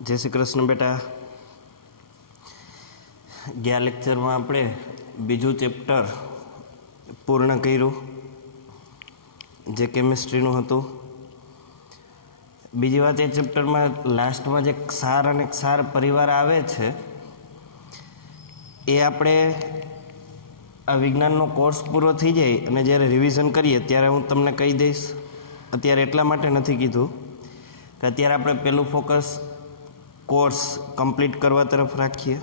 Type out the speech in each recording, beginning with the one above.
जय श्री कृष्ण बेटा। गया लेक्चर में આપણે બીજું ચેપ્ટર પૂર્ણ કર્યું જે કેમિસ્ટ્રીનું હતું। બીજી વાત એ ચેપ્ટરમાં લાસ્ટમાં જે ક્ષાર અને ક્ષાર પરિવાર આવે છે એ આપણે આ વિજ્ઞાનનો કોર્સ પૂરો થઈ જાય અને જ્યારે રિવિઝન કરીએ ત્યારે હું તમને કહી દઈશ। અત્યારે એટલા માટે નથી કીધું કે અત્યારે આપણે પહેલું ફોકસ કોર્સ કમ્પ્લીટ કરવા તરફ રાખીએ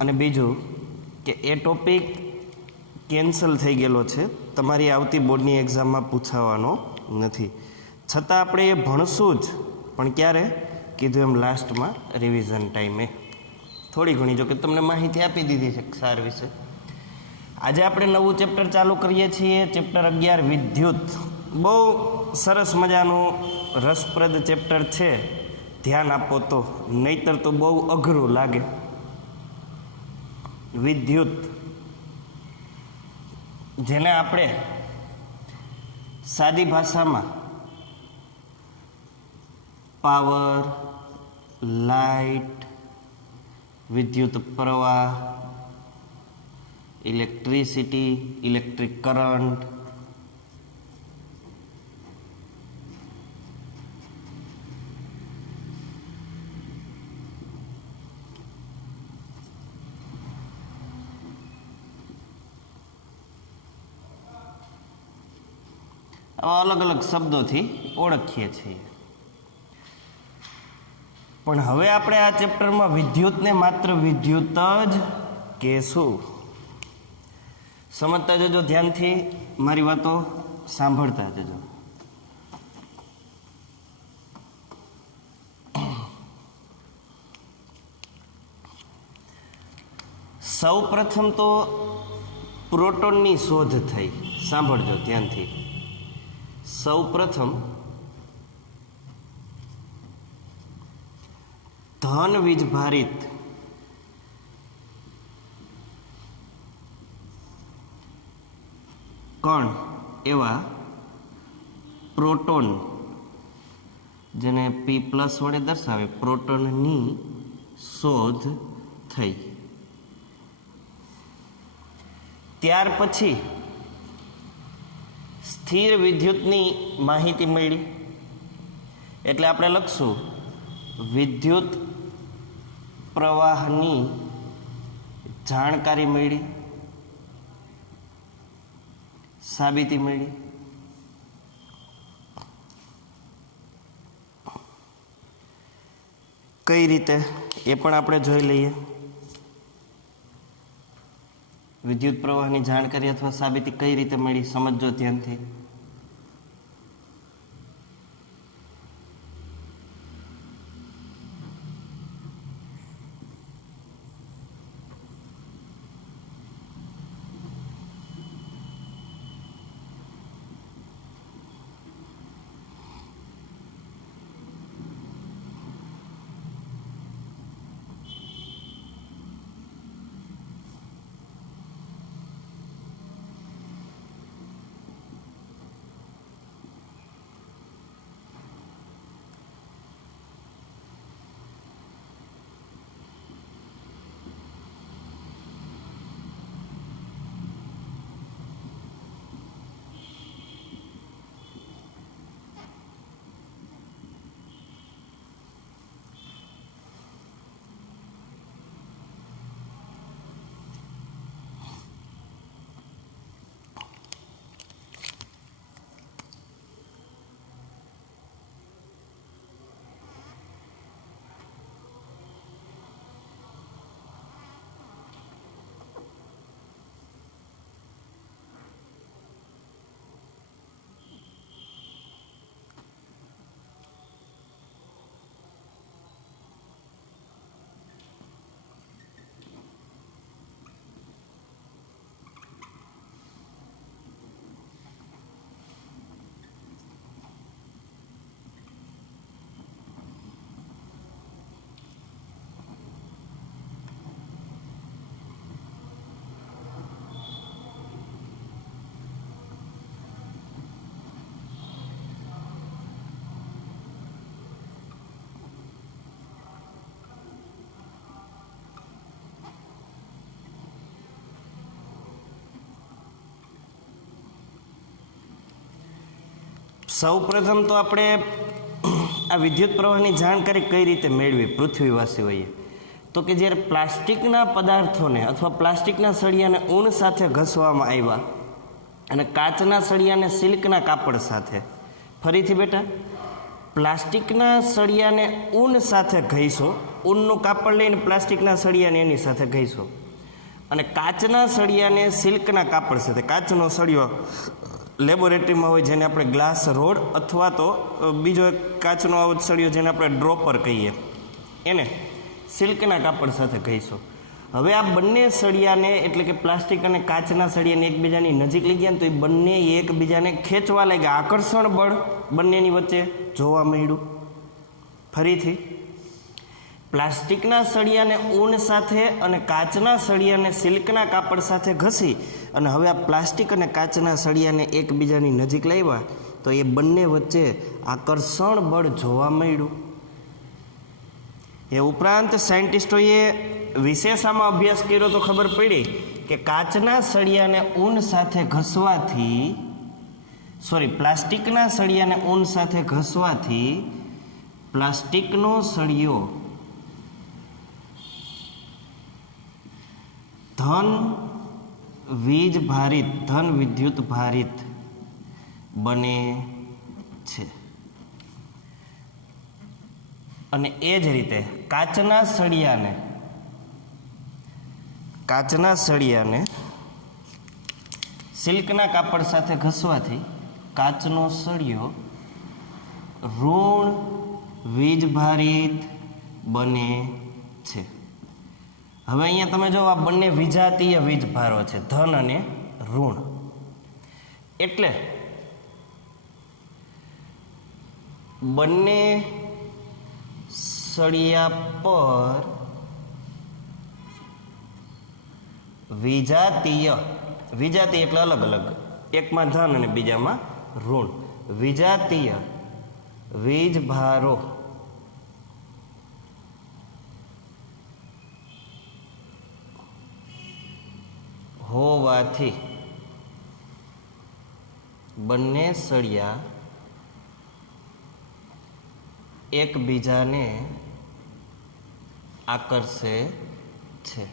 અને બીજું કે એ ટોપિક કેન્સલ થઈ ગયેલો છે, તમારી આવતી બોર્ડની એક્ઝામમાં પૂછાવાનો નથી, છતાં આપણે એ ભણશું જ, પણ ક્યારે કીધું એમ લાસ્ટમાં રિવિઝન ટાઈમે થોડી ઘણી, જો કે તમને માહિતી આપી દીધી છે ક્ષાર વિશે। આજે આપણે નવું ચેપ્ટર ચાલુ કરીએ છીએ, ચેપ્ટર 11 વિદ્યુત। બહુ સરસ મજાનું રસપ્રદ ચેપ્ટર છે, ધ્યાન આપો તો, નહીતર તો બહુ અઘરું લાગે। વિદ્યુત, જેને આપણે સાદી ભાષામાં પાવર, લાઇટ, વિદ્યુત પ્રવાહ, ઇલેક્ટ્રિસિટી, ઇલેક્ટ્રિક કરંટ, અલગ અલગ શબ્દોથી ઓળખીએ છીએ। પણ હવે આપણે આ ચેપ્ટરમાં વિદ્યુતને માત્ર વિદ્યુત જ કહેશું। સમજતા જજો, ધ્યાનથી મારી વાતો સાંભળતા જજો। સૌ પ્રથમ તો પ્રોટોનની શોધ થઈ, સાંભળજો ધ્યાનથી। સૌ પ્રથમ ધન વીજભારિત કણ એવા પ્રોટોન, જેને P+ વડે દર્શાવે, પ્રોટોનની શોધ થઈ। ત્યાર પછી સ્થિર વિદ્યુતની માહિતી મળી, એટલે આપણે લખશું વિદ્યુત પ્રવાહની જાણકારી મળી, સાબિતી મળી। કઈ રીતે એ પણ આપણે જોઈ લઈએ। વિદ્યુત પ્રવાહની જાણકારી અથવા સાબિતી કઈ રીતે મળી, સમજો ધ્યાનથી। સૌપ્રથમ તો આપણે આ વિદ્યુત પ્રવાહની જાણકારી કઈ રીતે મેળવી પૃથ્વીવાસીઓએ, તો કે જ્યારે પ્લાસ્ટિકના પદાર્થોને અથવા પ્લાસ્ટિકના સળિયાને ઊન સાથે ઘસવામાં આવ્યા અને કાચના સળિયાને સિલ્કના કાપડ સાથે, ફરીથી બેટા, પ્લાસ્ટિકના સળિયાને ઊન સાથે ઘસો, ઊનનું કાપડ લઈને પ્લાસ્ટિકના સળિયાને એની સાથે ઘસો અને કાચના સળિયાને સિલ્કના કાપડ સાથે, કાચનો સળિયો લેબોરેટરીમાં હોય જેને આપણે ગ્લાસ રોડ અથવા તો બીજો એક કાચનો આવો સળિયો જેને આપણે ડ્રોપર કહીએ, એને સિલ્કના કાપડ સાથે ઘસો. હવે આ બંને સળિયાને એટલે કે પ્લાસ્ટિક અને કાચના સળિયાને એકબીજાની નજીક લઈ ગયા ને તો એ બંને એકબીજાને ખેંચવા લાગ્યા. આકર્ષણ બળ બંનેની વચ્ચે જોવા મળ્યું. ફરીથી પ્લાસ્ટિકના સળિયાને ઊન સાથે અને કાચના સળિયાને સિલ્કના કાપડ સાથે ઘસી અને હવે આ પ્લાસ્ટિક અને કાચના સળિયાને એકબીજાની નજીક લાવ્યા તો એ બંને વચ્ચે આકર્ષણ બળ જોવા મળ્યું. એ ઉપરાંત સાયન્ટિસ્ટોએ વિશેષામાં અભ્યાસ કર્યો તો ખબર પડી કે કાચના સળિયાને ઊન સાથે ઘસવાથી પ્લાસ્ટિકના સળિયાને ઊન સાથે ઘસવાથી પ્લાસ્ટિકનો સળિયો ધન વિદ્યુત ભારિત બને છે. અને એ જ રીતે કાચના સળિયાને સિલ્કના કાપડ સાથે ઘસવાથી કાચનો સળિયો ઋણ વીજભારિત બને છે. હવે અહીંયા તમે જો આ બંને વિજાતીય વીજભારો છે, ધન અને ઋણ. એટલે બંને સળિયા પર વિજાતીય એટલે અલગ અલગ, એકમાં ધન અને બીજામાં ઋણ, વિજાતીય વીજભારો હોવાથી બંને સળિયા એકબીજાને આકર્ષે છે.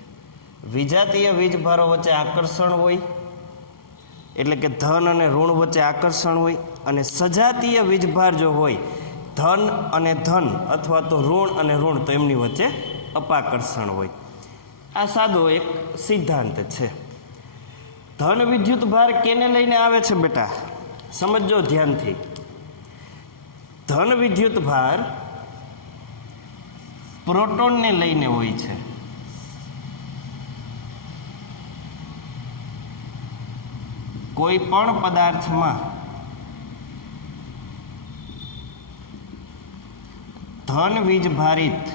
વિજાતીય વીજભારો વચ્ચે આકર્ષણ હોય એટલે કે ધન અને ઋણ વચ્ચે આકર્ષણ હોય, અને સજાતીય વીજભાર જો હોય ધન અને ધન અથવા તો ઋણ અને ઋણ તો એમની વચ્ચે અપાકર્ષણ હોય. આ સાદો એક સિદ્ધાંત છે. ધન વિદ્યુત ભાર કેને લઈને આવે છે બેટા? સમજો ધ્યાનથી. ધન વિદ્યુત ભાર પ્રોટોનને લઈને હોય છે. કોઈ પણ પદાર્થમાં ધન વીજભારિત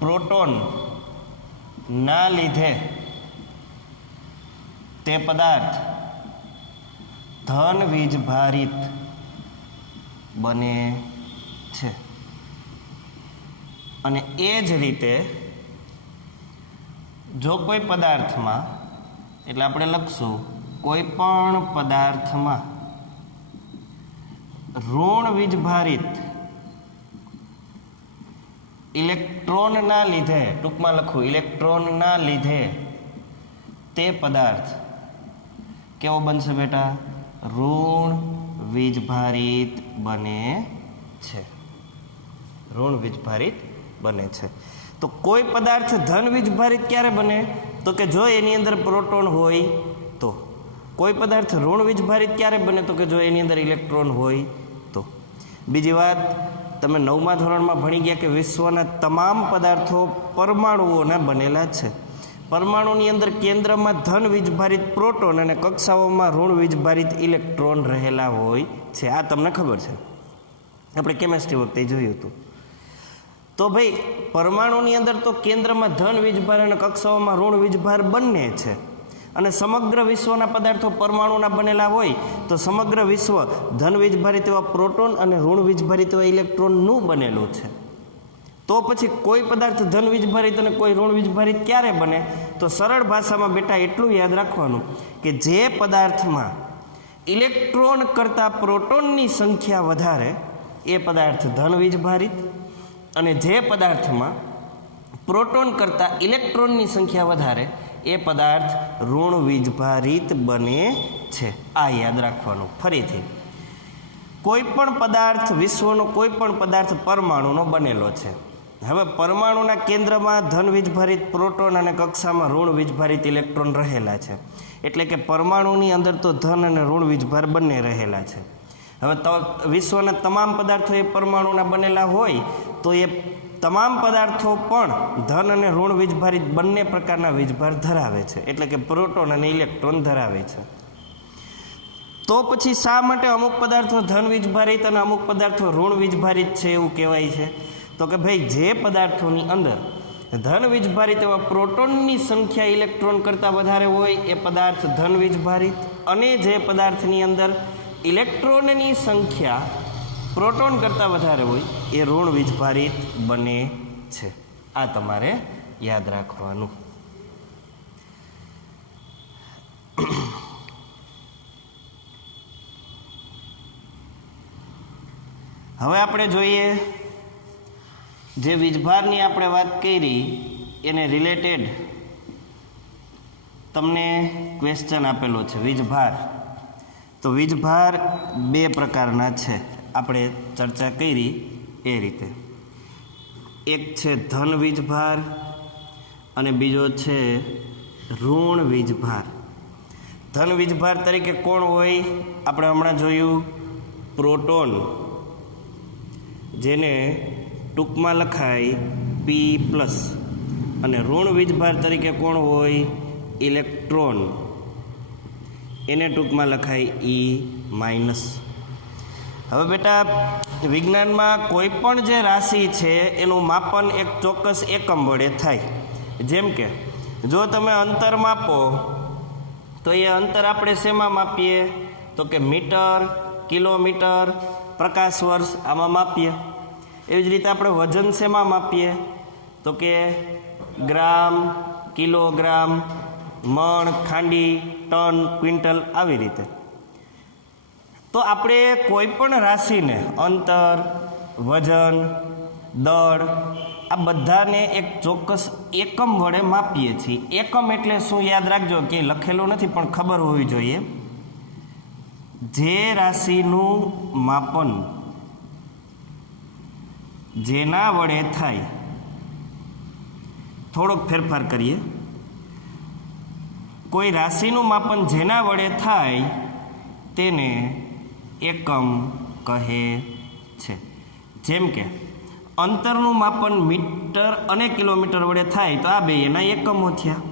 પ્રોટોન ના લીધે તે પદાર્થ ધન વીજભારિત બને છે. અને એ જ રીતે જો કોઈ પદાર્થમાં, એટલે આપણે લખશું કોઈ પણ પદાર્થમાં ઋણ વીજભારિત ઇલેક્ટ્રોનના લીધે, ટૂંકમાં લખું ઇલેક્ટ્રોનના લીધે તે પદાર્થ કેવો બનશે બેટા? ઋણ વીજભારિત બને છે. ઋણ વીજભારિત બને છે. તો કોઈ પદાર્થ ધન વીજભારિત ક્યારે બને? તો કે જો એની અંદર પ્રોટોન હોય તો. કોઈ પદાર્થ ઋણ વીજભારિત ક્યારે બને? તો કે જો એની અંદર ઇલેક્ટ્રોન હોય તો. બીજી વાત, તમે 9મા ધોરણમાં ભણી ગયા કે વિશ્વના તમામ પદાર્થો પરમાણુઓના બનેલા છે. પરમાણુની અંદર કેન્દ્રમાં ધન વીજભારિત પ્રોટોન અને કક્ષાઓમાં ઋણ વીજભારિત ઇલેક્ટ્રોન રહેલા હોય છે. આ તમને ખબર છે, આપણે કેમેસ્ટ્રી વખતે જોયું હતું. તો ભાઈ પરમાણુની અંદર તો કેન્દ્રમાં ધન વીજભાર અને કક્ષાઓમાં ઋણ વીજભાર બંને છે, અને સમગ્ર વિશ્વના પદાર્થો પરમાણુના બનેલા હોય તો સમગ્ર વિશ્વ ધન વીજભારિત એવા પ્રોટોન અને ઋણ વીજભારિત એવા ઇલેક્ટ્રોનનું બનેલું છે. તો પછી કોઈ પદાર્થ ધન વીજભારિત અને કોઈ ઋણ વીજભારિત ક્યારે બને? તો સરળ ભાષામાં બેટા એટલું યાદ રાખવાનું કે જે પદાર્થમાં ઇલેક્ટ્રોન કરતાં પ્રોટોનની સંખ્યા વધારે એ પદાર્થ ધન વીજભારિત, અને જે પદાર્થમાં પ્રોટોન કરતાં ઇલેક્ટ્રોનની સંખ્યા વધારે એ પદાર્થ ઋણ વીજભારિત બને છે. આ યાદ રાખવાનું. ફરીથી, કોઈ પણ પદાર્થ, વિશ્વનો કોઈ પણ પદાર્થ પરમાણુનો બનેલો છે. હવે પરમાણુના કેન્દ્રમાં ધન વીજભારિત પ્રોટોન અને કક્ષામાં ઋણ વીજભારિત ઇલેક્ટ્રોન રહેલા છે. એટલે કે પરમાણુની અંદર તો ધન અને ઋણ વીજભાર બંને રહેલા છે. હવે વિશ્વના તમામ પદાર્થો એ પરમાણુના બનેલા હોય તો એ તમામ પદાર્થો પણ ધન અને ઋણ વીજભારિત બંને પ્રકારના વીજભાર ધરાવે છે. એટલે કે પ્રોટોન અને ઇલેક્ટ્રોન ધરાવે છે. તો પછી શા માટે અમુક પદાર્થો ધન વીજભારિત અને અમુક પદાર્થો ઋણ વીજભારિત છે એવું કહેવાય છે? તો કે ભાઈ, જે પદાર્થોની અંદર ધન વીજભારિત એવા પ્રોટોનની સંખ્યા ઇલેક્ટ્રોન કરતાં વધારે હોય એ પદાર્થ ધન વીજભારિત, અને જે પદાર્થની અંદર ઇલેક્ટ્રોનની સંખ્યા પ્રોટોન કરતાં વધારે હોય એ ઋણ વીજભારિત બને છે. આ તમારે યાદ રાખવાનું. હવે આપણે જોઈએ, જે વીજભારની આપણે વાત કરી એને રિલેટેડ તમને ક્વેશ્ચન આપેલો છે. વીજભાર, તો વીજભાર બે પ્રકારના છે, આપણે ચર્ચા કરી એ રીતે. એક છે ધન વીજભાર અને બીજો છે ઋણ વીજભાર. ધન વીજભાર તરીકે કોણ હોય? આપણે હમણાં જોયું પ્રોટોન, જેને ટૂંકમાં લખાય P+, અને ઋણ વીજભાર તરીકે કોણ હોય? ઇલેક્ટ્રોન, એને ટૂંકમાં લખાય E-. હવે બેટા, વિજ્ઞાનમાં કોઈ પણ જે રાશિ છે એનું માપન એક ચોક્કસ એકમ વડે થાય. જેમ કે જો તમે અંતર માપો તો એ અંતર આપણે શેમાં માપીએ? તો કે મીટર, કિલોમીટર, પ્રકાશ વર્ષ આમાં માપીએ. એવી જ રીતે આપણે વજન શેમાં માપીએ? તો કે ગ્રામ, કિલોગ્રામ, મણ, ખાંડી, ટન, ક્વિન્ટલ, આવી રીતે. તો આપણે કોઈ પણ રાશિને અંતર, વજન, દળ, આ બધાને એક ચોક્કસ એકમ વડે માપીએ છીએ. એકમ એટલે શું? યાદ રાખજો કે લખેલું નથી પણ ખબર હોવી જોઈએ. જે રાશિનું માપન જેના વડે થાય, થોડોક ફેરફાર કરીએ. કોઈ રાશિનું માપન જેના વડે થાય તેને એકમ કહે છે. જેમ કે અંતરનું માપન મીટર અને કિલોમીટર વડે થાય તો આ બે એના એકમો થયા.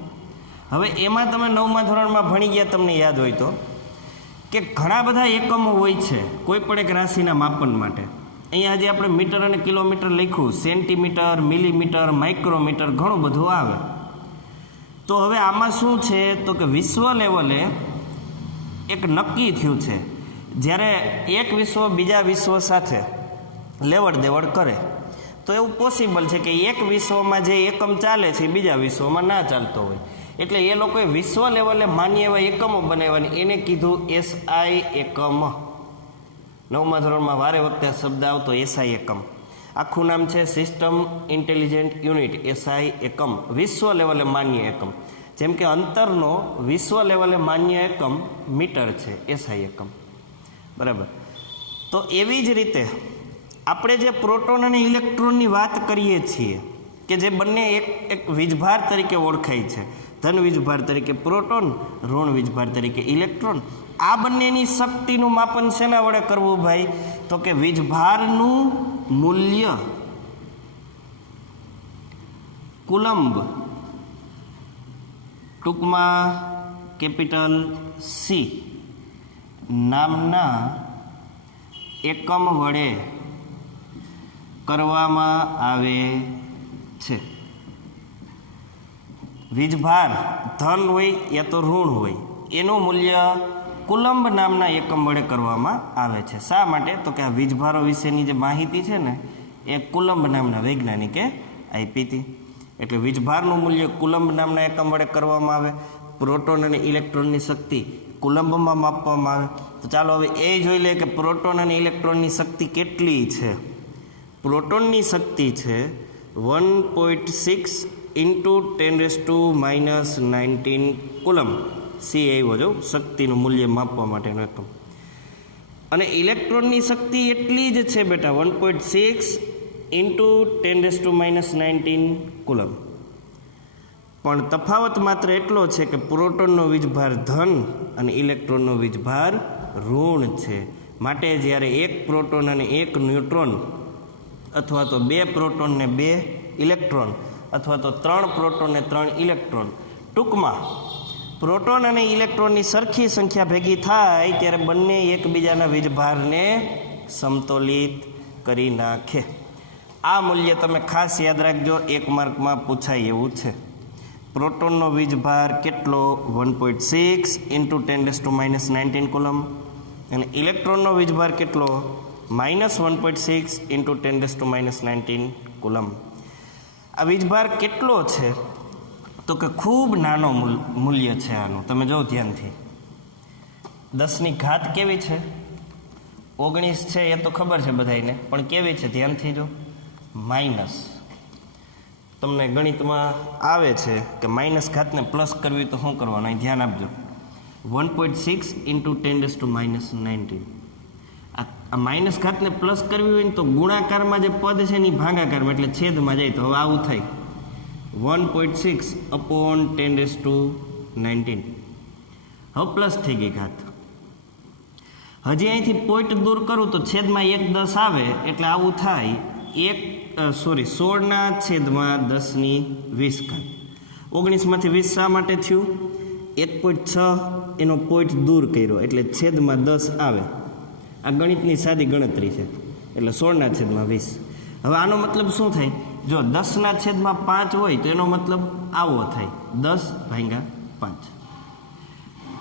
હવે એમાં તમે 9મા ધોરણમાં ભણી ગયા, તમને યાદ હોય તો, કે ઘણા બધા એકમો હોય છે કોઈ પણ એક રાશિના માપન માટે. અહીંયા આજે આપણે મીટર અને કિલોમીટર લખ્યું, સેન્ટીમીટર, મિલીમીટર, માઇક્રોમીટર, ઘણું બધું આવે. તો હવે આમાં શું છે? તો કે વિશ્વ લેવલે એક નક્કી થયું છે, જ્યારે એક વિશ્વ બીજા વિશ્વ સાથે લેવડ દેવડ કરે તો એવું પોસિબલ છે કે એક વિશ્વમાં જે એકમ ચાલે છે બીજા વિશ્વમાં ના ચાલતો હોય. એટલે એ લોકોએ વિશ્વ લેવલે માન્ય એવા એકમો બનાવવાની, એને કીધું SI એકમ. 9મા ધોરણમાં વારે વખતે આ શબ્દ આવતો, SI એકમ. આખું નામ છે સિસ્ટમ ઇન્ટેલિજન્ટ યુનિટ, SI એકમ, વિશ્વ લેવલે માન્ય એકમ. જેમ કે અંતરનો વિશ્વ લેવલે માન્ય એકમ મીટર છે, SI એકમ. બરાબર. તો એવી જ રીતે આપણે જે પ્રોટોન અને ઇલેક્ટ્રોનની વાત કરીએ છીએ કે જે બંને એક વીજભાર તરીકે ઓળખાય છે, ધન વીજભાર તરીકે પ્રોટોન, ઋણ વીજભાર તરીકે ઇલેક્ટ્રોન. આ બંનેની શક્તિનું માપન શેના વડે કરવું ભાઈ? તો કે વીજભારનું મૂલ્ય કુલંબ, ટૂંકમાં કેપિટલ C નામના એકમ વડે કરવામાં આવે છે. વીજભાર ધન હોય યા તો ઋણ હોય, એનું મૂલ્ય કુલંબ નામના એકમ વડે કરવામાં આવે છે. શા માટે? તો કે આ વીજભારો વિશેની જે માહિતી છે ને એક કુલંબ નામના વૈજ્ઞાનિકે આપી હતી. એટલે વીજભારનું મૂલ્ય કુલંબ નામના એકમ વડે કરવામાં આવે. પ્રોટોન અને ઇલેક્ટ્રોનની શક્તિ કુલંબમાં માપવામાં આવે. તો ચાલો હવે એ જોઈ લે કે પ્રોટોન અને ઇલેક્ટ્રોનની શક્તિ કેટલી છે. પ્રોટોનની શક્તિ છે 1.6 ઇન્ટુ 10⁻⁻19 કુલંબ. સી આવ્યો જો શક્તિનું મૂલ્ય માપવા માટેનો એકમ. અને ઇલેક્ટ્રોનની શક્તિ એટલી જ છે બેટા 1.6 ઇન્ટુ 10⁻⁻19 કુલંબ. પણ તફાવત માત્ર એટલો છે કે પ્રોટોનનો વીજભાર ધન અને ઇલેક્ટ્રોનનો વીજભાર ઋણ છે. માટે જ્યારે એક પ્રોટોન અને એક ન્યુટ્રોન અથવા તો 2 પ્રોટોન ને 2 ઇલેક્ટ્રોન અથવા તો 3 પ્રોટોન ને 3 ઇલેક્ટ્રોન, ટૂંકમાં પ્રોટોન અને ઇલેક્ટ્રોનની સરખી સંખ્યા ભેગી થાય ત્યારે બંને એકબીજાના વીજભારને સમતોલિત કરી નાખે. આ મૂલ્ય તમે ખાસ યાદ રાખજો, 1 માર્કમાં પૂછાય એવું છે. પ્રોટોનનો વીજભાર કેટલો 1.6 ઇન્ટુ 10⁻⁻19 કુલંબ અને ઇલેક્ટ્રોનનો વીજભાર કેટલો -1.6 ઇન્ટુ 10⁻⁻19 કુલંબ. આ વીજભાર કેટલો છે તો કે ખૂબ નાનો મૂલ્ય છે આનું. તમે જો ધ્યાનથી 10ની ઘાત કેવી છે 19 છે એ તો ખબર છે બધાને, પણ કેવી છે ધ્યાનથી જો માઇનસ. તમને ગણિતમાં આવે છે કે માઇનસ ઘાતને પ્લસ કરવી તો શું કરવાનું, અહીં ધ્યાન આપજો. 1.6 ઇન્ટુ 10⁻⁻19. આ માઇનસ ઘાતને પ્લસ કરવી હોય ને તો ગુણાકારમાં જે પદ છે એની ભાગાકારમાં એટલે છેદમાં જાય તો હવે આવું થાય 1.6 અપોન 10⁻⁹. હવે પ્લસ થઈ ગઈ ઘાત. હજી અહીંથી પોઈન્ટ દૂર કરું તો છેદમાં 1/10 આવે એટલે આવું થાય 16/10⁻20 ઘાત. 19માંથી 20 શા માટે થયું 1.6 એનો પોઈન્ટ દૂર કર્યો એટલે છેદમાં 10 આવે. આ ગણિતની સાદી ગણતરી છે એટલે 16/20. હવે આનો મતલબ શું થાય, જો 10/5 હોય તો એનો મતલબ આવો થાય 10/5.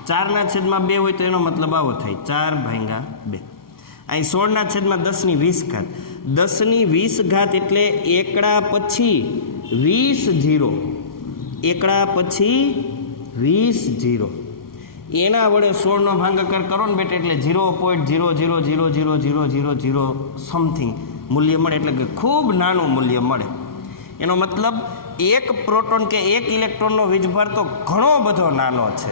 4/2 હોય તો એનો મતલબ આવો થાય 4/2. અહીં 16/10⁻20 ઘાત. 10⁻20 ઘાત એટલે એકડા પછી 20 0. એકડા પછી 20 0. એના વડે 16નો ભાગાકાર કરો ને બેટા એટલે 0.000000 સમથિંગ મૂલ્ય મળે, એટલે કે ખૂબ નાનું મૂલ્ય મળે. એનો મતલબ એક પ્રોટોન કે એક ઇલેક્ટ્રોનનો વીજભાર તો ઘણો બધો નાનો છે.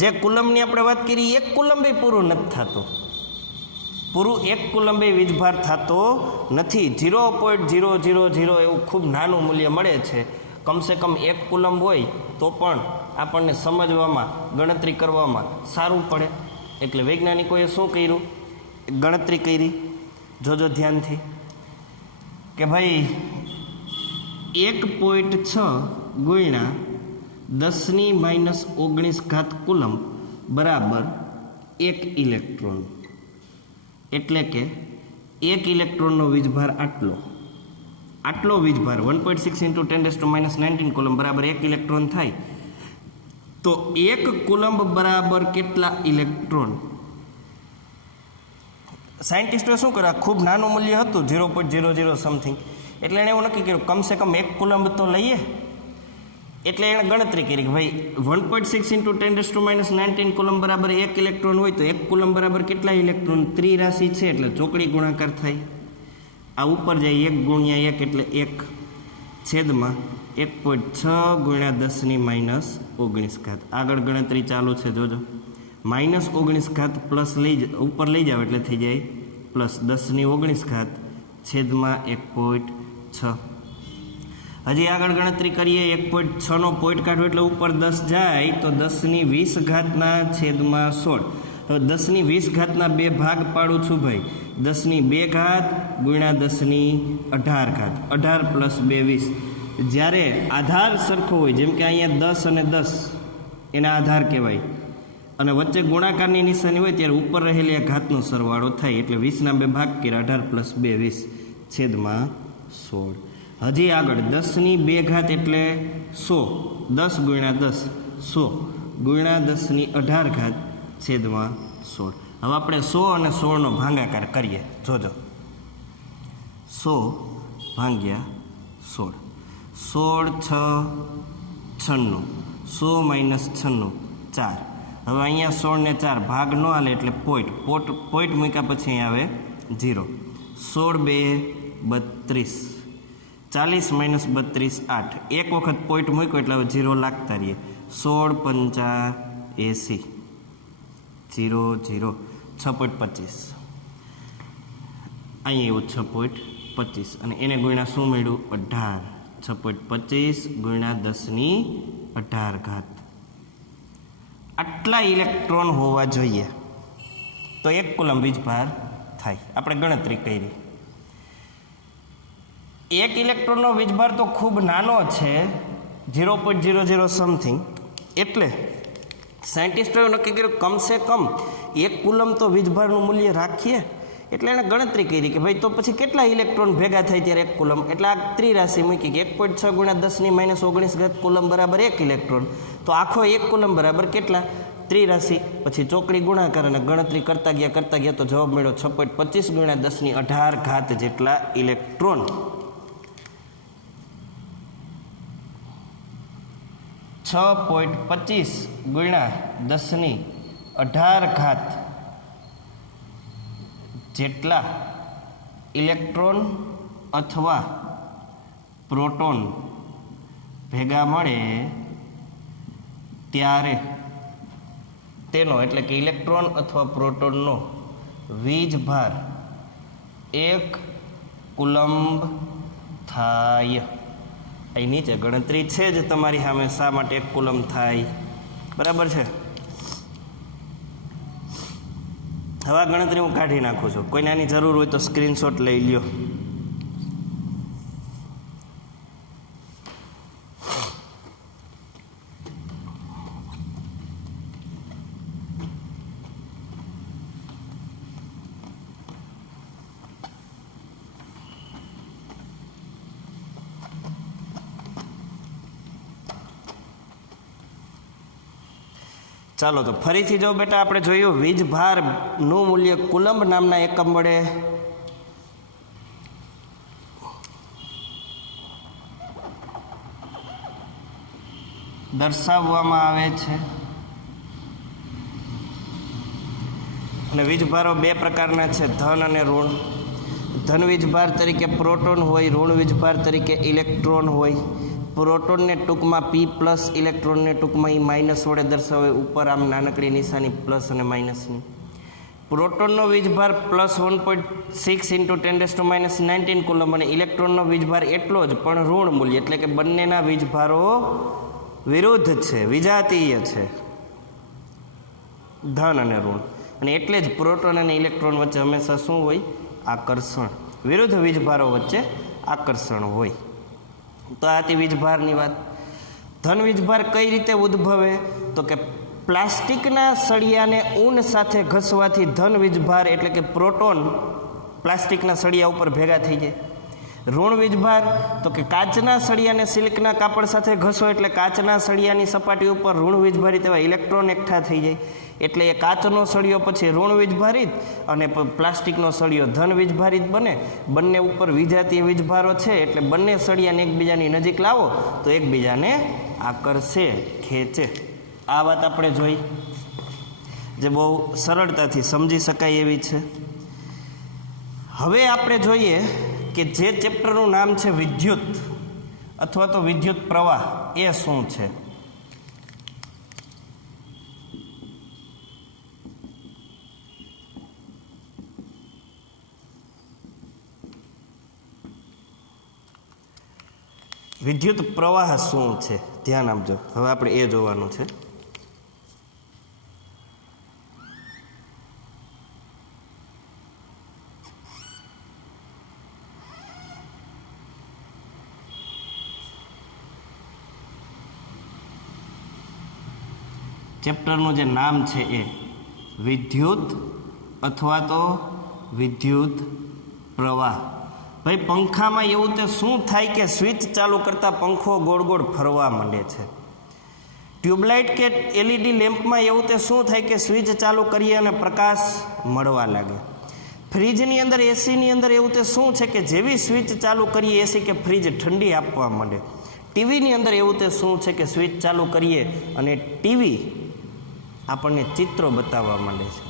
જે કુલંબની આપણે વાત કરી એક કુલંબે પૂરું નથી થતું. પૂરું એક કુલંબે વીજભાર થતો નથી. 0.000 એવું ખૂબ નાનું મૂલ્ય મળે છે. કમસે કમ એક કુલંબ હોય તો પણ આપણને સમજવામાં ગણતરી કરવામાં સારું પડે. એટલે વૈજ્ઞાનિકોએ શું કર્યું, ગણતરી કરી. જોજો ધ્યાનથી કે ભાઈ 1.6 ગુણ્યા 10⁻⁻19 ઘાત કુલંબ બરાબર 1 ઇલેક્ટ્રોન. એટલે કે એક ઇલેક્ટ્રોનનો વીજભાર આટલો વીજભાર 1.6 ઇન્ટુ 10⁻⁻19 કુલંબ બરાબર 1 ઇલેક્ટ્રોન થાય. તો 1 કુલંબ બરાબર કેટલા ઇલેક્ટ્રોન? સાયન્ટિસ્ટોએ શું કર્યું, ખૂબ નાનું મૂલ્ય હતું 0.00 સમથિંગ, એટલે એણે એવું નક્કી કર્યું કમસે કમ 1 કુલંબ તો લઈએ. એટલે એણે ગણતરી કરી કે ભાઈ 1.6 ઇન્ટુ 10⁻⁻19 કુલંબ બરાબર 1 ઇલેક્ટ્રોન હોય તો 1 કુલંબ બરાબર કેટલા ઇલેક્ટ્રોન? ત્રિરાશિ છે એટલે ચોકડી ગુણાકાર થાય. આ ઉપર જાય 1 ગુણ્યા 1 એટલે 1 છેદમાં 1.6 ગુણ્યા 10⁻⁻19 ઘાત. આગળ ગણતરી ચાલુ છે જોજો. -19 ઘાત પ્લસ ઉપર લઈ જાવ એટલે થઈ જાય પ્લસ 10⁻19 ઘાત છેદમાં 1.6. હજી આગળ ગણતરી કરીએ 1.6 નો પોઈન્ટ કાઢો એટલે ઉપર 10 જાય તો 10⁻20 ઘાતના છેદમાં 16. હવે 10⁻20 ઘાતના 2 ભાગ પાડું છું ભાઈ. 10⁻2 ઘાત ગુણ્યા 10⁻18 ઘાત. 18 પ્લસ 2 20. જ્યારે આધાર સરખો હોય, જેમ કે અહીંયા 10 અને 10 એના આધાર કહેવાય, અને વચ્ચે ગુણાકારની નિશાની હોય ત્યારે ઉપર રહેલી આ ઘાતનો સરવાળો થાય એટલે 20ના 2 ભાગ કર્યા 18 પ્લસ 2 20 છેદમાં 16. હજી આગળ 10⁻2 ઘાત એટલે 100. 10 ગુણ્યા 10 100 ગુણ્યા 10⁻18 ઘાત છેદમાં 16. હવે આપણે 100 અને 16નો ભાગાકાર કરીએ. જોજો 100 ભાગ્યા 16, 16 6 96, 100 માઇનસ 96 4. હવે અહીંયા 16 ને 4 ભાગ ન હાલે એટલે પોઈન્ટ મૂક્યા પછી અહીંયા આવે 0. 16 2 32, 40 માઇનસ 32 8. એક વખત પોઈન્ટ મૂક્યો એટલે હવે 0 લાગતા રહીએ. 16 5 80 0 0 6.25. અહીંયા એવું 6.25 અને એને ગુણ્યા શું મળ્યું 18. 6.25 ગુણ્યા 1018 ઘાત. આટલા ઇલેક્ટ્રોન હોવા જોઈએ તો 1 કુલમ વીજભાર થાય. આપણે ગણતરી કરી. 1 ઇલેક્ટ્રોનનો વીજભાર તો ખૂબ નાનો છે, 0.00 સમથિંગ. એટલે સાયન્ટિસ્ટોએ નક્કી કર્યું કમસે કમ 1 કુલમ તો વીજભારનું મૂલ્ય રાખીએ. એટલે એણે ગણતરી કરી કે ભાઈ તો પછી કેટલા ઇલેક્ટ્રોન ભેગા થાય ત્યારે 1 કુલમ. એટલે આ ત્રિરાશિ મૂકી કે 1.6 ગુણ્યા 10 - 19 કુલમ બરાબર 1 ઇલેક્ટ્રોન. તો આખો 1 કુલમ બરાબર કેટલા? ત્રિરાશિ. પછી ચોકડી ગુણાકાર અને ગણતરી કરતા ગયા તો જવાબ મળ્યો 6.25 ગુણ્યા 1018 ઘાત જેટલા ઇલેક્ટ્રોન. 6.25 ગુણ્યા 1018 ઘાત જેટલા ઇલેક્ટ્રોન અથવા પ્રોટોન ભેગા મળે ત્યારે તેનો એટલે કે ઇલેક્ટ્રોન અથવા પ્રોટોનનો વીજભાર 1 કુલંબ થાય. અહીં નીચે ગણતરી છે જ તમારી સામે શા માટે 1 કુલમ થાય. બરાબર છે. હવે આ ગણતરી હું કાઢી નાખું છું. કોઈને આની જરૂર હોય તો સ્ક્રીનશોટ લઈ લ્યો. ચાલો તો ફરીથી જો બેટા આપણે જોયું વીજભારનું મૂલ્ય કુલંબ નામના એકમ વડે દર્શાવવામાં આવે છે. અને વીજભારો 2 પ્રકારના છે, ધન અને ઋણ. ધન વીજભાર તરીકે પ્રોટોન હોય, ઋણ વીજભાર તરીકે ઇલેક્ટ્રોન હોય. પ્રોટોનને ટૂંકમાં P+, ઇલેક્ટ્રોનને ટૂંકમાં એ માઇનસ વડે દર્શાવે. ઉપર આમ નાનકડી નિશાની પ્લસ અને માઇનસની. પ્રોટોનનો વીજભાર +1.6 × 10⁻19 કુલમ અને ઇલેક્ટ્રોનનો વીજભાર એટલો જ પણ ઋણ મૂલ્ય, એટલે કે બંનેના વીજભારો વિરુદ્ધ છે, વિજાતીય છે, ધન અને ઋણ. અને એટલે જ પ્રોટોન અને ઇલેક્ટ્રોન વચ્ચે હંમેશા શું હોય? આકર્ષણ. વિરુદ્ધ વીજભારો વચ્ચે આકર્ષણ હોય. તો આ હતી વીજભારની વાત. ધન વીજભાર કઈ રીતે ઉદ્ભવે? તો કે પ્લાસ્ટિકના સળિયાને ઊન સાથે ઘસવાથી ધન વીજભાર એટલે કે પ્રોટોન પ્લાસ્ટિકના સળિયા ઉપર ભેગા થઈ જાય. ઋણ વીજભાર તો કે કાચના સળિયાને સિલ્કના કાપડ સાથે ઘસો એટલે કાચના સળિયાની સપાટી ઉપર ઋણ વીજભારિત એવા ઇલેક્ટ્રોન એકઠા થઈ જાય. એટલે એ કાચનો સળિયો પછી ઋણ વીજભારિત અને પ્લાસ્ટિકનો સળિયો ધન વીજભારિત બને. બંને ઉપર વિજાતીય વીજભારો છે એટલે બંને સળિયાને એકબીજાની નજીક લાવો તો એકબીજાને આકર્ષે, ખેંચે. આ વાત આપણે જોઈ, જે બહુ સરળતાથી સમજી શકાય એવી છે. હવે આપણે જોઈએ કે જે ચેપ્ટરનું નામ છે વિદ્યુત અથવા તો વિદ્યુત પ્રવાહ, એ શું છે? વિદ્યુત પ્રવાહ શું છે? ધ્યાન આપજો. હવે આપણે એ જોવાનું છે. ચેપ્ટરનું જે નામ છે એ વિદ્યુત અથવા તો વિદ્યુત પ્રવાહ. ભાઈ પંખામાં એવું તે શું થાય કે સ્વિચ ચાલુ કરતાં પંખો ગોળ ગોળ ફરવા માંડે છે? ટ્યુબલાઇટ કે LED લેમ્પમાં એવું તે શું થાય કે સ્વિચ ચાલુ કરીએ અને પ્રકાશ મળવા લાગે? ફ્રીજની અંદર એસીની અંદર એવું તે શું છે કે જેવી સ્વિચ ચાલુ કરીએ એસી કે ફ્રીજ ઠંડી આપવા માંડે. ટીવીની અંદર એવું તે શું છે કે સ્વિચ ચાલુ કરીએ અને ટીવી આપણને ચિત્રો બતાવવા માંડે છે.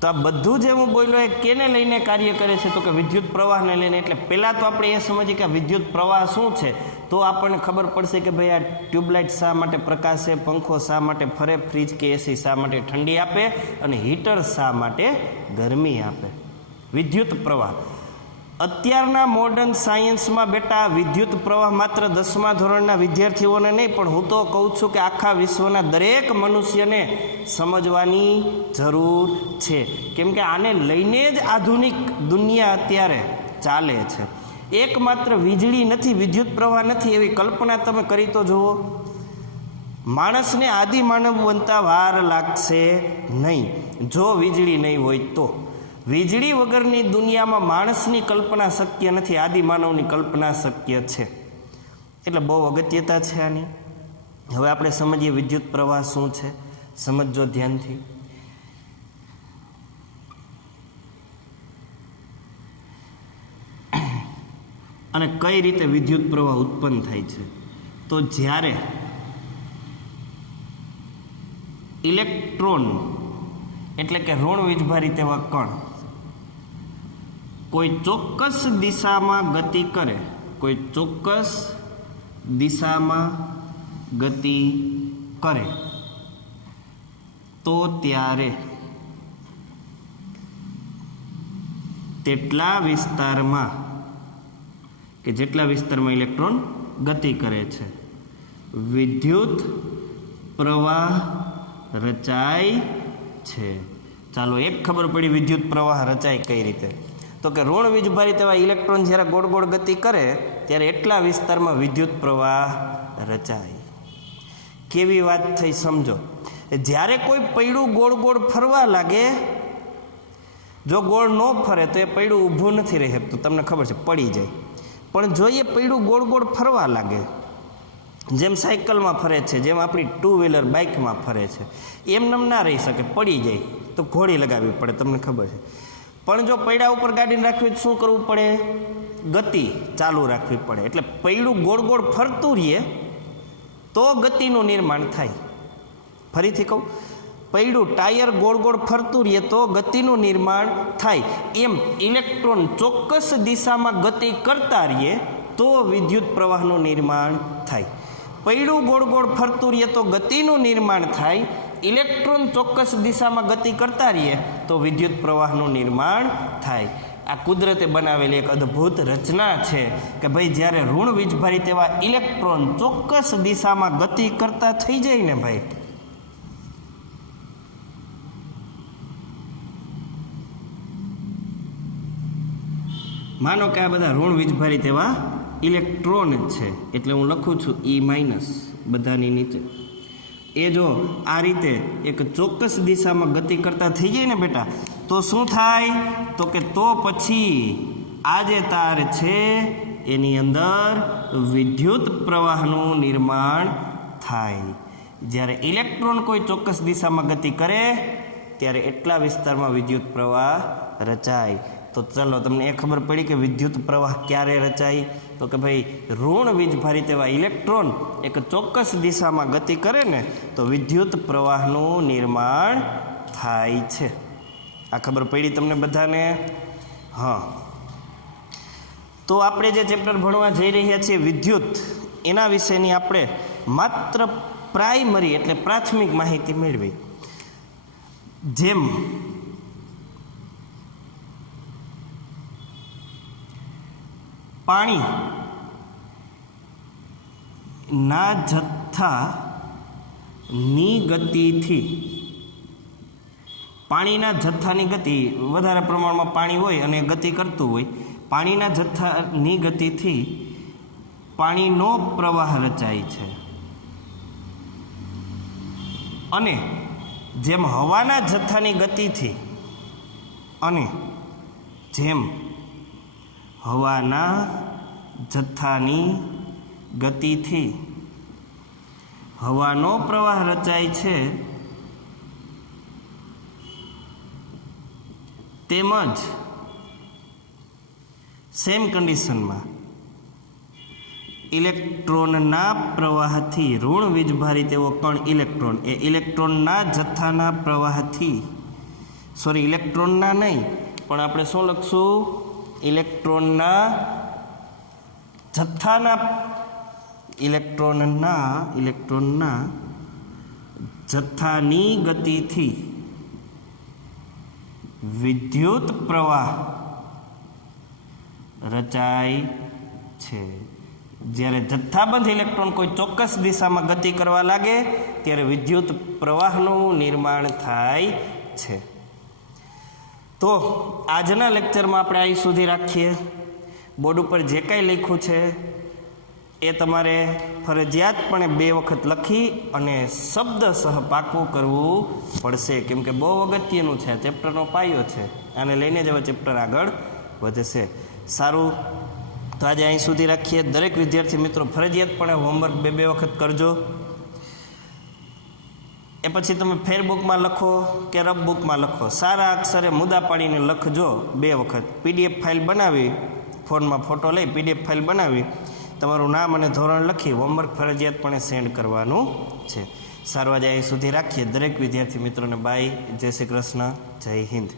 તો આ બધું જે હું બોલ્યો એ કેને લઈને કાર્ય કરે છે? તો કે વિદ્યુત પ્રવાહને લઈને. એટલે પહેલાં તો આપણે એ સમજીએ કે વિદ્યુત પ્રવાહ શું છે, તો આપણને ખબર પડશે કે ભાઈ આ ટ્યુબલાઇટ શા માટે પ્રકાશે, પંખો શા માટે ફરે, ફ્રીજ કે એસી શા માટે ઠંડી આપે અને હીટર શા માટે ગરમી આપે. વિદ્યુત પ્રવાહ. અત્યારના મોડર્ન સાયન્સમાં બેટા વિદ્યુત પ્રવાહ માત્ર 10મા ધોરણના વિદ્યાર્થીઓને નહીં, પણ હું તો કહું છું કે આખા વિશ્વના દરેક મનુષ્યને સમજવાની જરૂર છે. કેમ કે આને લઈને જ આધુનિક દુનિયા અત્યારે ચાલે છે. એકમાત્ર વીજળી નથી, વિદ્યુત પ્રવાહ નથી, એવી કલ્પના તમે કરી તો જુઓ. માણસને આદિમાનવ બનતા વાર લાગશે નહીં જો વીજળી નહીં હોય તો. વીજળી વગરની દુનિયામાં માણસની કલ્પના શક્ય નથી, આદિમાનવની કલ્પના શક્ય છે. એટલે બહુ અગત્યતા છે આની. હવે આપણે સમજીએ વિદ્યુત પ્રવાહ શું છે. સમજો ધ્યાનથી. અને કઈ રીતે વિદ્યુત પ્રવાહ ઉત્પન્ન થાય છે? તો જ્યારે ઇલેક્ટ્રોન એટલે કે ઋણ વીજભારિત એવા કણ કોઈ ચોક્કસ દિશામાં ગતિ કરે, કોઈ ચોક્કસ દિશામાં ગતિ કરે તો ત્યારે તેટલા વિસ્તારમાં કે જેટલા વિસ્તારમાં ઇલેક્ટ્રોન ગતિ કરે છે વિદ્યુત પ્રવાહ રચાય છે. ચાલો એક ખબર પડી વિદ્યુત પ્રવાહ રચાય કઈ રીતે. તો કે ઋણ વીજભારિત એવા ઇલેક્ટ્રોન જ્યારે ગોળ ગોળ ગતિ કરે ત્યારે એટલા વિસ્તારમાં વિદ્યુત પ્રવાહ રચાય. કેવી વાત થઈ સમજો. જ્યારે કોઈ પૈડું ગોળ ગોળ ફરવા લાગે, જો ગોળ ન ફરે તો એ પૈડું ઊભું નથી રહી શકતું, તમને ખબર છે, પડી જાય. પણ જો એ પૈડું ગોળ ગોળ ફરવા લાગે, જેમ સાયકલમાં ફરે છે, જેમ આપણી 2 વ્હીલર બાઇકમાં ફરે છે, એમનેમ ના રહી શકે, પડી જાય તો ઘોડી લગાવવી પડે, તમને ખબર છે. પણ જો પૈડા ઉપર ગાડીને રાખવી શું કરવું પડે? ગતિ ચાલુ રાખવી પડે. એટલે પૈડું ગોળ ગોળ ફરતું રહીએ તો ગતિનું નિર્માણ થાય. ફરીથી કહું, પૈડું ટાયર ગોળ ગોળ ફરતું રહીએ તો ગતિનું નિર્માણ થાય. એમ ઇલેક્ટ્રોન ચોક્કસ દિશામાં ગતિ કરતા રહીએ તો વિદ્યુત પ્રવાહનું નિર્માણ થાય. પૈડું ગોળ ગોળ ફરતું રહીએ તો ગતિનું નિર્માણ થાય. ઇલેક્ટ્રોન ચોક્કસ દિશામાં ગતિ કરતા રહીએ તો વિદ્યુત પ્રવાહનું નિર્માણ થાય. આ કુદરતે બનાવેલી એક અદ્ભુત રચના છે કે ભાઈ જ્યારે ઋણ વીજભારિત એવા ઇલેક્ટ્રોન ચોક્કસ દિશામાં ગતિ કરતા થઈ જાય ને ભાઈ, માનો કે આ બધા ઋણ વીજભારિત એવા ઇલેક્ટ્રોન છે, એટલે હું લખું છું E- બધાની નીચે. એ જો આ રીતે એક ચોક્કસ દિશામાં ગતિ કરતા થઈ જાય ને બેટા, તો શું થાય? તો કે તો પછી આ જે તાર છે એની અંદર વિદ્યુત પ્રવાહનું નિર્માણ થાય. જ્યારે ઇલેક્ટ્રોન કોઈ ચોક્કસ દિશામાં ગતિ કરે ત્યારે એટલા વિસ્તારમાં વિદ્યુત પ્રવાહ રચાય. તો ચાલો તમને એ ખબર પડી કે વિદ્યુત પ્રવાહ ક્યારે રચાય? તો કે ભાઈ ઋણ વીજભારિત એવા ઇલેક્ટ્રોન એક ચોક્કસ દિશામાં ગતિ કરે ને તો વિદ્યુત પ્રવાહનું નિર્માણ થાય છે. આ ખબર પડી તમને બધાને? હા. તો આપણે જે ચેપ્ટર ભણવા જઈ રહ્યા છીએ વિદ્યુત, એના વિશેની આપણે માત્ર પ્રાઇમરી એટલે પ્રાથમિક માહિતી મેળવી. જેમ પાણી ના જથ્થાની ગતિથી, પાણીના જથ્થાની ગતિ, વધારે પ્રમાણમાં પાણી હોય અને ગતિ કરતું હોય, પાણીના જથ્થાની ગતિથી પાણીનો પ્રવાહ રચાય છે. અને જેમ હવાના જથ્થાની ગતિથી, અને જેમ હવાના જથ્થાની ગતિથી હવાનો પ્રવાહ રચાય છે, તેમજ સેમ કન્ડિશનમાં ઇલેક્ટ્રોનના પ્રવાહથી ઋણ વીજભારિત એવો કણ ઇલેક્ટ્રોન એ ઇલેક્ટ્રોનના જથ્થાના પ્રવાહથી ઇલેક્ટ્રોનના નહીં પણ આપણે શું લખશું ઇલેક્ટ્રોનના જથ્થાની ગતિથી વિદ્યુત પ્રવાહ રચાય છે. જ્યારે જથ્થાબંધ ઇલેક્ટ્રોન કોઈ ચોક્કસ દિશામાં ગતિ કરવા લાગે ત્યારે વિદ્યુત પ્રવાહનું નિર્માણ થાય છે. તો આજના લેક્ચરમાં આપણે અહીં સુધી રાખીએ. બોર્ડ ઉપર જે કાંઈ લખ્યું છે એ તમારે ફરજિયાતપણે 2 વખત લખી અને શબ્દસહ પાકું કરવું પડશે, કેમ કે બહુ અગત્યનું છે. ચેપ્ટરનો પાયો છે, આને લઈને જ હવે ચેપ્ટર આગળ વધશે. સારું, તો આજે અહીં સુધી રાખીએ. દરેક વિદ્યાર્થી મિત્રો ફરજિયાતપણે હોમવર્ક 2 વખત કરજો. એ પછી તમે ફેરબુકમાં લખો કે રફ બુકમાં લખો, સારા અક્ષરે મુદ્દા પાડીને લખજો 2 વખત. પીડીએફ ફાઇલ બનાવી, ફોનમાં ફોટો લઈ પીડીએફ ફાઇલ બનાવી તમારું નામ અને ધોરણ લખી હોમવર્ક ફરજિયાતપણે સેન્ડ કરવાનું છે. સારું, આજે અહીં સુધી રાખીએ. દરેક વિદ્યાર્થી મિત્રોને બાય, જય શ્રી કૃષ્ણ, જય હિન્દ.